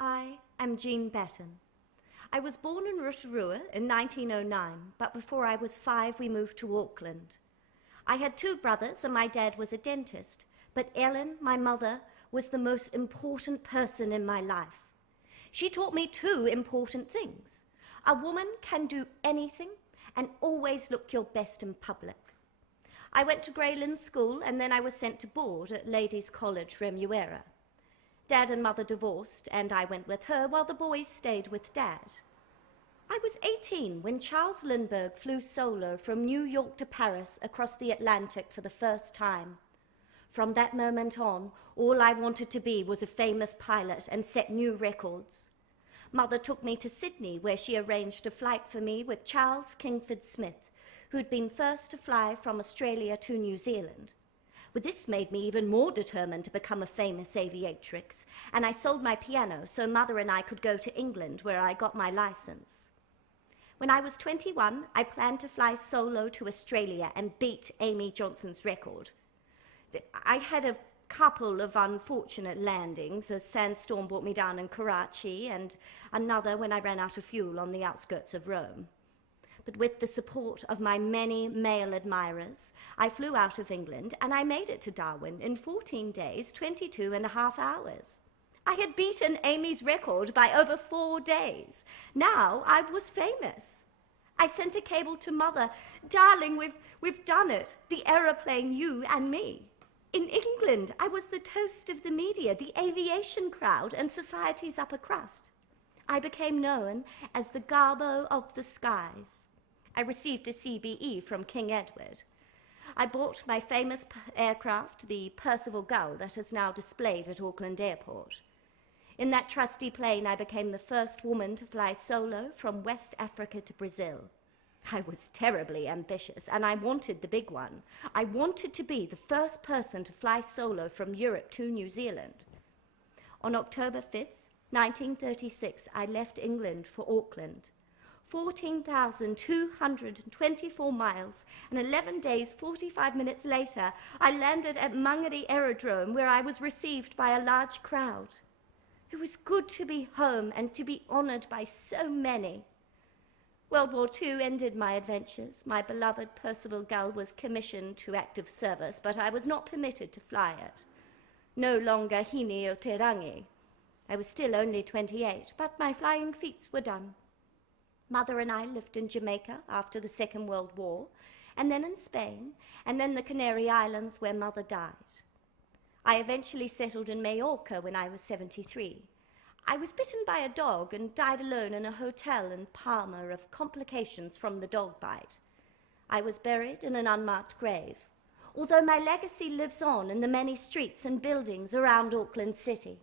I am Jean Batten. I was born in Rotorua in 1909, but before I was 5 we moved to Auckland. I had 2 brothers and my dad was a dentist, but Ellen, my mother, was the most important person in my life. She taught me 2 important things. A woman can do anything and always look your best in public. I went to Greylands School and then I was sent to board at Ladies' College, Remuera. Dad and Mother divorced and I went with her while the boys stayed with Dad. I was 18 when Charles Lindbergh flew solo from New York to Paris across the Atlantic for the first time. From that moment on, all I wanted to be was a famous pilot and set new records. Mother took me to Sydney, where she arranged a flight for me with Charles Kingford Smith, who'd been first to fly from Australia to New Zealand. But this made me even more determined to become a famous aviatrix, and I sold my piano so Mother and I could go to England, where I got my license. When I was 21, I planned to fly solo to Australia and beat Amy Johnson's record. I had a couple of unfortunate landings. A sandstorm brought me down in Karachi and another when I ran out of fuel on the outskirts of Rome. But with the support of my many male admirers, I flew out of England and I made it to Darwin in 14 days, 22.5 hours. I had beaten Amy's record by over 4 days. Now I was famous. I sent a cable to Mother, "Darling, we've done it. The aeroplane, you and me." In England, I was the toast of the media, the aviation crowd, and society's upper crust. I became known as the Garbo of the skies. I received a CBE from King Edward. I bought my famous aircraft, the Percival Gull, that is now displayed at Auckland Airport. In that trusty plane, I became the first woman to fly solo from West Africa to Brazil. I was terribly ambitious, and I wanted the big one. I wanted to be the first person to fly solo from Europe to New Zealand. On October 5th, 1936, I left England for Auckland. 14,224 miles, and 11 days, 45 minutes later, I landed at Mangere Aerodrome, where I was received by a large crowd. It was good to be home and to be honoured by so many. World War II ended my adventures. My beloved Percival Gull was commissioned to active service, but I was not permitted to fly it. No longer hine o te rangi. I was still only 28, but my flying feats were done. Mother and I lived in Jamaica after the Second World War, and then in Spain, and then the Canary Islands, where Mother died. I eventually settled in Majorca when I was 73. I was bitten by a dog and died alone in a hotel in Palma of complications from the dog bite. I was buried in an unmarked grave, although my legacy lives on in the many streets and buildings around Auckland City.